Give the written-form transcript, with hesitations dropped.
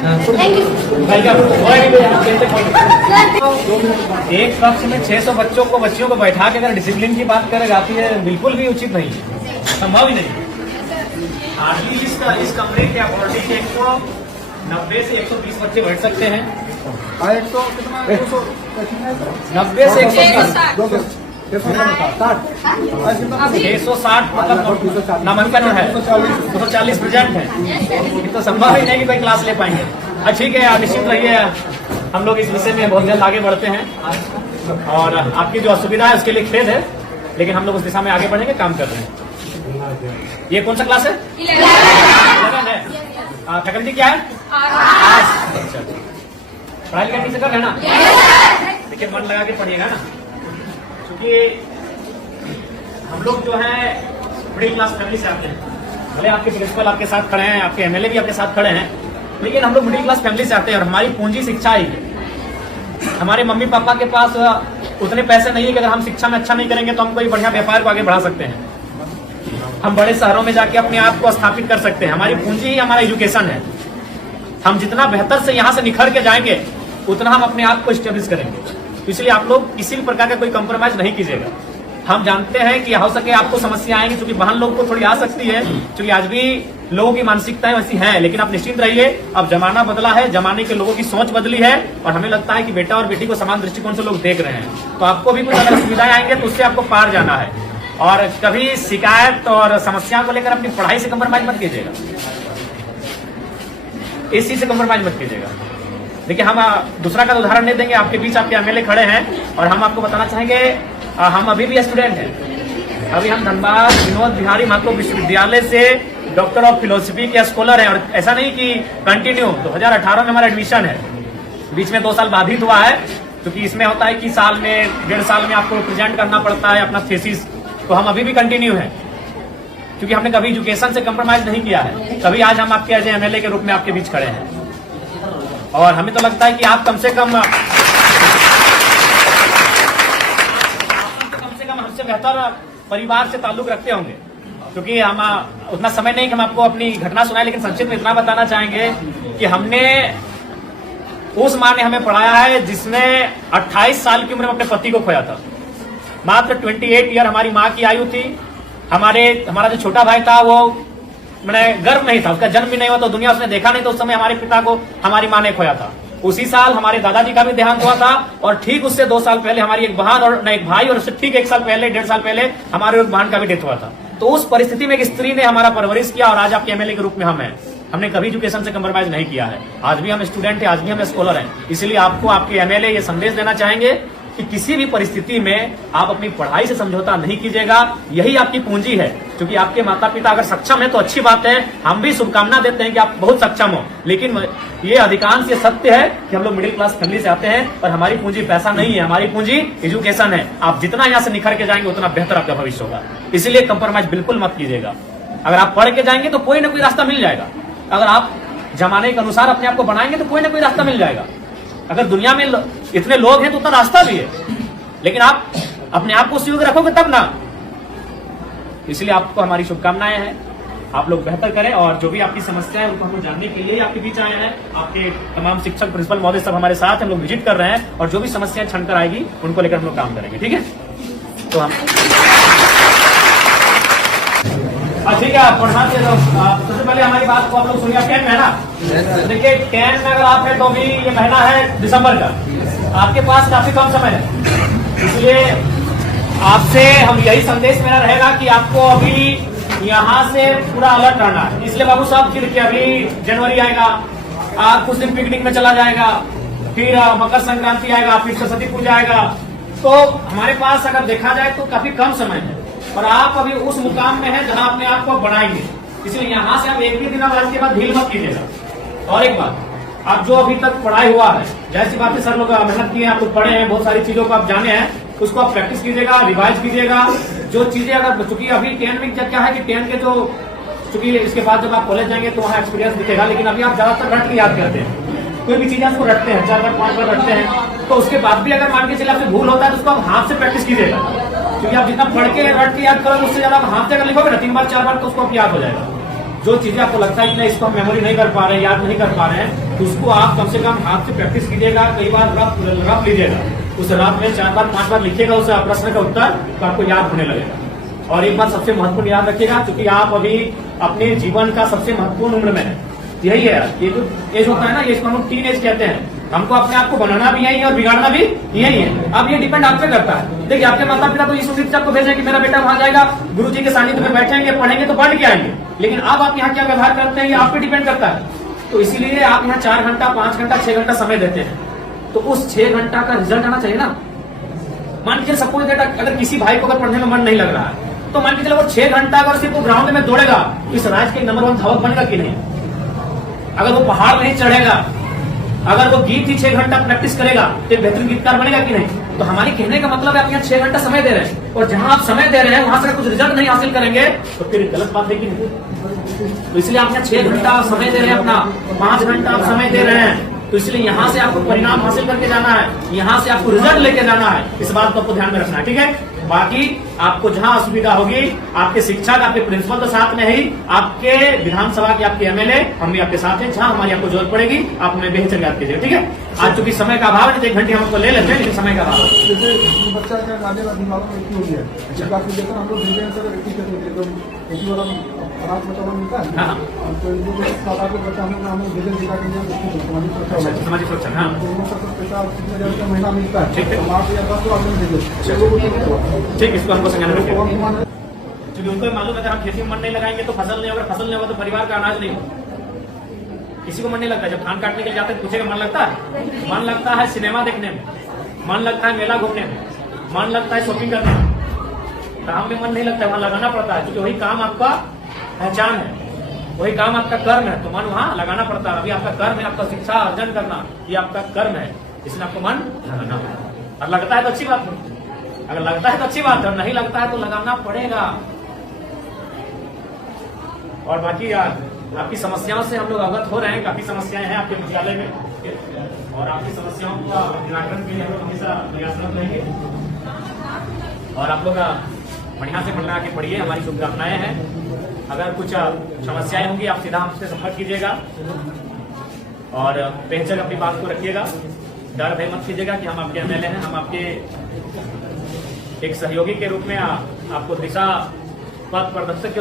एक कक्ष में 600 बच्चियों को बैठा के अगर डिसिप्लिन की बात करें जाती है, बिल्कुल भी उचित नहीं है, संभव ही नहीं। हार्डली इस कमरे की अकॉर्डिंग 190 से 120 बच्चे बैठ सकते हैं। 90 से 120 660 मतलब नामांकन है, 240 प्रेजेंट है। ये तो संभव ही नहीं कि कोई क्लास ले पाएंगे। ठीक है, आप निश्चित रहिए, हम लोग इस विषय में बहुत जल्द आगे बढ़ते हैं और आपकी जो असुविधा है उसके लिए खेद है, लेकिन हम लोग उस दिशा में आगे बढ़ेंगे, काम कर रहे हैं। ये कौन सा क्लास है? 11 है। फैकल्टी क्या है? अच्छा, पढ़ाई लिखाई ठीक से कर रहे हैं ना? देखिए, मन लगा के पढ़िएगा ना, क्योंकि हम लोग जो है मिडिल क्लास फैमिली से आते हैं। भले आपके प्रिंसिपल आपके साथ खड़े हैं, आपके एमएलए भी आपके साथ खड़े हैं, लेकिन हम लोग मिडिल क्लास फैमिली से आते हैं और हमारी पूंजी शिक्षा ही है। हमारे मम्मी पापा के पास उतने पैसे नहीं है कि अगर हम शिक्षा में अच्छा नहीं करेंगे तो हम कोई बढ़िया व्यापार को आगे बढ़ा सकते हैं, हम बड़े शहरों में जाके अपने आप को स्थापित कर सकते हैं। हमारी पूंजी ही हमारा एजुकेशन है। हम जितना बेहतर से यहाँ से निखर के जाएंगे उतना हम अपने आप को स्टेब्लिश करेंगे। इसलिए आप लोग किसी भी प्रकार का कोई कंप्रोमाइज नहीं कीजिएगा। हम जानते हैं कि हो सके आपको समस्या आएंगी, क्योंकि बहन लोग को थोड़ी आ सकती है, क्योंकि आज भी लोगों की मानसिकताएं वैसी हैं, लेकिन आप निश्चिंत रहिए, अब जमाना बदला है, जमाने के लोगों की सोच बदली है और हमें लगता है कि बेटा और बेटी को समान दृष्टिकोण से लोग देख रहे हैं। तो आपको भी कुछ अगर सुविधाएं आएंगे तो उससे आपको पार जाना है और कभी शिकायत और समस्या को लेकर अपनी पढ़ाई से कंप्रोमाइज मत कीजिएगा, इस चीज से कंप्रोमाइज मत कीजिएगा। देखिए, हम दूसरा का उदाहरण नहीं देंगे, आपके बीच आपके एमएलए खड़े हैं और हम आपको बताना चाहेंगे, हम अभी भी स्टूडेंट हैं। अभी हम धनबाद विनोद बिहारी महतो विश्वविद्यालय से डॉक्टर ऑफ फिलोसफी के स्कॉलर हैं और ऐसा नहीं कि कंटिन्यू 2018 में हमारा एडमिशन है, बीच में 2 साल बाधित हुआ है, क्योंकि इसमें होता है कि साल में 1.5 साल में आपको प्रेजेंट करना पड़ता है अपना थीसिस। तो हम अभी भी कंटिन्यू हैं, क्योंकि हमने कभी एजुकेशन से कंप्रोमाइज नहीं किया है। कभी आज हम आपके एज एमएलए के रूप में आपके बीच खड़े हैं और हमें तो लगता है कि आप कम से कम हमसे बेहतर परिवार से ताल्लुक रखते होंगे, क्योंकि हम उतना समय नहीं कि हम आपको अपनी घटना सुनाए, लेकिन संक्षिप्त में इतना बताना चाहेंगे कि हमने उस माँ ने हमें पढ़ाया है जिसने 28 साल की उम्र में अपने पति को खोया था। मात्र 28 ईयर हमारी माँ की आयु थी। हमारा जो छोटा भाई था वो मैंने गर्भ नहीं था, उसका जन्म भी नहीं हुआ, तो दुनिया उसने देखा नहीं, तो उस समय हमारे पिता को हमारी माँ ने खोया था। उसी साल हमारे दादाजी का भी देहांत हुआ था और ठीक उससे 2 साल पहले हमारी एक बहन और एक भाई, और उससे ठीक 1 साल पहले 1.5 साल पहले हमारे एक बहन का भी डेथ हुआ था। तो उस परिस्थिति में एक स्त्री ने हमारा परवरिश किया और आज आपके एमएलए के रूप में हम हैं। हमने कभी एजुकेशन से कंप्रोमाइज नहीं किया है। आज भी हम स्टूडेंट हैं, आज भी हम स्कॉलर हैं। इसलिए आपको आपके एमएलए ये संदेश देना चाहेंगे कि किसी भी परिस्थिति में आप अपनी पढ़ाई से समझौता नहीं कीजिएगा। यही आपकी पूंजी है, क्योंकि आपके माता पिता अगर सक्षम है तो अच्छी बात है, हम भी शुभकामना देते हैं कि आप बहुत सक्षम हो, लेकिन ये अधिकांश ये सत्य है कि हम लोग मिडिल क्लास फैमिली से आते हैं और हमारी पूंजी पैसा नहीं है, हमारी पूंजी एजुकेशन है। आप जितना यहाँ से निखर के जाएंगे उतना बेहतर आपका भविष्य होगा। इसलिए कंप्रोमाइज बिल्कुल मत कीजिएगा। अगर आप पढ़ के जाएंगे तो कोई ना कोई रास्ता मिल जाएगा। अगर आप जमाने के अनुसार अपने आप को बनाएंगे तो कोई ना कोई रास्ता मिल जाएगा। अगर दुनिया में इतने लोग हैं तो उतना रास्ता भी है, लेकिन आप अपने आप को सुयोग्य रखोगे तब ना। इसलिए आपको हमारी शुभकामनाएं हैं, आप लोग बेहतर करें और जो भी आपकी समस्या है उनको हम जानने के लिए आपके बीच आए हैं। आपके तमाम शिक्षक प्रिंसिपल महोदय सब हमारे साथ हम लोग विजिट कर रहे हैं और जो भी समस्याएं छनकर आएगी उनको लेकर हम लोग काम करेंगे। ठीक है, तो हम ठीक है, पढ़ा के सबसे पहले हमारी बात को आप लोग सुनिए। 10 महीना, देखिए 10 में अगर आप है तो अभी ये महीना है दिसंबर का, आपके पास काफी कम समय है। इसलिए आपसे हम यही संदेश मेरा रहेगा कि आपको अभी यहाँ से पूरा अलर्ट रहना है। इसलिए बाबू साहब फिर अभी जनवरी आएगा, कुछ दिन पिकनिक में चला जाएगा, फिर मकर संक्रांति आएगा, फिर सरस्वती पूजा आएगा, तो हमारे पास अगर देखा जाए तो काफी कम समय है और आप अभी उस मुकाम में हैं जहां अपने आप को बढ़ाएंगे। इसलिए यहाँ से आप एक भी दिन बाद के बाद ढील मत कीजिएगा। और एक बात, आप जो अभी तक पढ़ाई हुआ है, जैसी बात है, सर लोग मेहनत किए, आप लोग पढ़े हैं, बहुत सारी चीजों को आप जाने हैं, उसको आप प्रैक्टिस कीजिएगा, रिवाइज कीजिएगा। जो चीजें अगर चूंकि अभी 10 में क्या है कि 10 के जो चूंकि इसके बाद जब आप कॉलेज जाएंगे तो वहाँ एक्सपीरियंस दिखेगा, लेकिन अभी आप ज्यादातर रट के याद करते हैं, कोई भी चीजें आपको रटते हैं, 4 बार 5 बार रटते हैं, तो उसके बाद भी अगर मान के चले आपसे भूल होता है तो उसको आप हाथ से प्रैक्टिस कीजिएगा, क्योंकि आप जितना पढ़ के रट के याद करोगे उससे ज्यादा आप हाथ से अगर लिखोगे ना 3 बार 4 बार तो उसको आप याद हो जाएगा। जो चीजें आपको लगता है कि इसको हम मेमोरी नहीं कर पा रहे हैं, याद नहीं कर पा रहे हैं, तो उसको आप कम से कम हाथ से प्रैक्टिस कीजिएगा, कई बार रफ लीजिएगा, उस रात में 4 बार 5 बार लिखिएगा उस प्रश्न का उत्तर, तो आपको याद होने लगेगा। और एक बात सबसे महत्वपूर्ण याद रखिएगा, क्योंकि आप अभी अपने जीवन का सबसे महत्वपूर्ण उम्र में है, यही है, ये जो एज होता है ना, ये इसको हम लोग टीन एज कहते हैं। हमको अपने आप को बनाना भी यही है और बिगाड़ना भी यही है। अब ये डिपेंड आप पे करता है। देखिए, आपके माता पिता तो इस उम्मीद से आपको भेजें कि मेरा बेटा वहां जाएगा, गुरुजी के सानिध्य में बैठेंगे, पढ़ेंगे तो पढ़ के आएंगे, लेकिन अब आप यहाँ क्या व्यवहार करते हैं ये आप पे डिपेंड करता है। तो इसीलिए आप यहाँ 4 घंटा, 5 घंटा, 6 घंटा समय देते हैं, तो उस 6 घंटा का रिजल्ट आना चाहिए ना। मान लीजिए सपोज दैट अगर किसी भाई को अगर पढ़ने में मन नहीं लग रहा है, तो मान के चलो वो 6 घंटा अगर सिर्फ वो ग्राउंड में दौड़ेगा, इस राज्य के नंबर 1 धावक बनेगा कि नहीं? अगर वो पहाड़ नहीं चढ़ेगा, अगर वो गीत ही 6 घंटा प्रैक्टिस करेगा, तो एक बेहतरीन गीतकार बनेगा कि नहीं? तो हमारी कहने का मतलब है आप यहाँ 6 घंटा समय दे रहे हैं, और जहां आप समय दे रहे हैं वहां से कुछ रिजल्ट नहीं हासिल करेंगे तो फिर गलत बात है कि नहीं? तो इसलिए आप यहाँ 6 घंटा समय दे रहे हैं, अपना 5 घंटा आप समय दे रहे हैं, तो इसलिए यहाँ से आपको परिणाम हासिल करके जाना है, यहाँ से आपको रिजल्ट लेके जाना है। इस बात को आपको ध्यान में रखना है, ठीक है? बाकी आपको जहां असुविधा होगी, आपके शिक्षक, आपके प्रिंसिपल तो साथ में ही, आपके विधानसभा के आपके एमएलए, हम भी आपके साथ हैं, जहां हमारी आपको जरूरत पड़ेगी आप हमें बेहतर याद कीजिएगा, ठीक है? आज चूंकि समय का अभाव है, 1 घंटे हम आपको ले लेते हैं, लेकिन समय का अभाव है। जैसे बच्चा का आने का दिमाग में इतनी हो गया है, काफी देखकर हम लोग भेजे हैं सर, एक बार रात में तो मिलता है। हाँ, तो जो 7-8 बच्चा हम लोग भेजे दिखा के सामाजिक सुरक्षा, हाँ, पैसा कितने हजार का महीना मिलता है, ठीक है। 8 या 10 आप भेजे, ठीक, इसको हमको संज्ञान में रखिएगा। क्योंकि उनको मालूम है अगर हम खेती में मन नहीं लगाएंगे तो फसल नहीं होगा, फसल नहीं होगा तो परिवार का अनाज नहीं होगा। किसी को मन नहीं लगता, जब धान काटने के लिए जाते हैं पूछेगा मन लगता है? मन लगता है सिनेमा देखने में, मन लगता है मेला घूमने में, मन लगता है शॉपिंग करने में। काम में मन नहीं लगता है, वहां लगाना पड़ता है, क्योंकि वही काम आपका पहचान है, वही काम आपका कर्म है, तो मन वहां लगाना पड़ता है। अभी आपका कर्म है आपका शिक्षा अर्जन करना, ये आपका कर्म है, इसलिए आपको मन लगाना है। और लगता है तो अच्छी बात है, अगर लगता है तो अच्छी बात है, और नहीं लगता है तो लगाना पड़ेगा। और बाकी आपकी समस्याओं से हम लोग अवगत हो रहे हैं, काफी समस्याएं हैं आपके विद्यालय में, और आपकी समस्याओं का निराकरण के लिए हम लोग हमेशा प्रयासरत रहेंगे। और आप लोग बढ़िया से बढ़िया आगे पढ़िए, हमारी शुभकामनाएं हैं। अगर कुछ समस्याएं होंगी आप सीधा हमसे संपर्क कीजिएगा, और बेहतर अपनी बात को रखिएगा, डर भय मत कीजिएगा कि हम आपके एमएलए हैं, हम आपके एक सहयोगी के रूप में आपको दिशा पथ प्रदर्शक